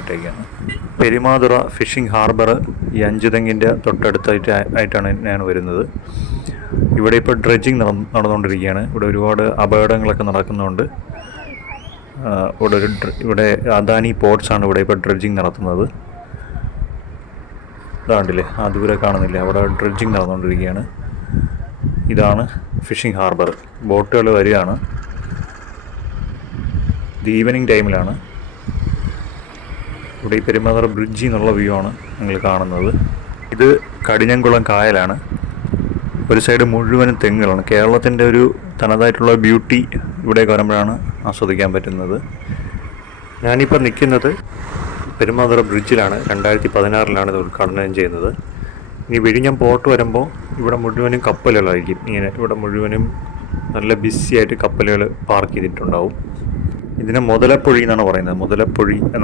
ഇട്ടേക്കാണ്. Perumathura phishing harbour ഈ അഞ്ചുതെങ്ങിൻ്റെ തൊട്ടടുത്തായിട്ടാണ് ഞാൻ വരുന്നത്. ഇവിടെ ഇപ്പോൾ ഡ്രഡ്ജിങ് നടന്നുകൊണ്ടിരിക്കുകയാണ്. ഇവിടെ ഒരുപാട് അപകടങ്ങളൊക്കെ നടക്കുന്നുണ്ട്. ഇവിടെ അദാനി പോർട്ട്സാണ് ഇവിടെ ഇപ്പോൾ ഡ്രഡ്ജിങ് നടത്തുന്നത്. ഇതാണ്ടില്ലേ, ആ ദൂരെ കാണുന്നില്ലേ, അവിടെ ഡ്രഡ്ജിങ് നടന്നുകൊണ്ടിരിക്കുകയാണ്. ഇതാണ് ഫിഷിംഗ് ഹാർബർ. ബോട്ടുകൾ വരികയാണ്. ഇത് ഈവനിങ് ടൈമിലാണ്. ഇവിടെ ഈ പെരുമാതുറ ബ്രിഡ്ജിൽ നിന്നുള്ള വ്യൂ ആണ് നിങ്ങൾ കാണുന്നത്. ഇത് കടിഞ്ഞംകുളം കായലാണ്. ഒരു സൈഡ് മുഴുവനും തെങ്ങുകളാണ്. കേരളത്തിൻ്റെ ഒരു തനതായിട്ടുള്ള ബ്യൂട്ടി ഇവിടേക്ക് വരുമ്പോഴാണ് ആസ്വദിക്കാൻ പറ്റുന്നത്. ഞാനിപ്പോൾ നിൽക്കുന്നത് പെരുമാതുറ ബ്രിഡ്ജിലാണ്. 2016 ഇത് ഉദ്ഘാടനം ചെയ്യുന്നത്. ഇനി വിഴിഞ്ഞം പോർട്ട് വരുമ്പോൾ ഇവിടെ മുഴുവനും കപ്പലുകളായിരിക്കും. ഇങ്ങനെ ഇവിടെ മുഴുവനും നല്ല ബിസി ആയിട്ട് കപ്പലുകൾ പാർക്ക് ചെയ്തിട്ടുണ്ടാവും. ഇതിനെ മുതലപ്പൊഴി എന്നാണ് പറയുന്നത്. മുതലപ്പൊഴി എന്നാണ്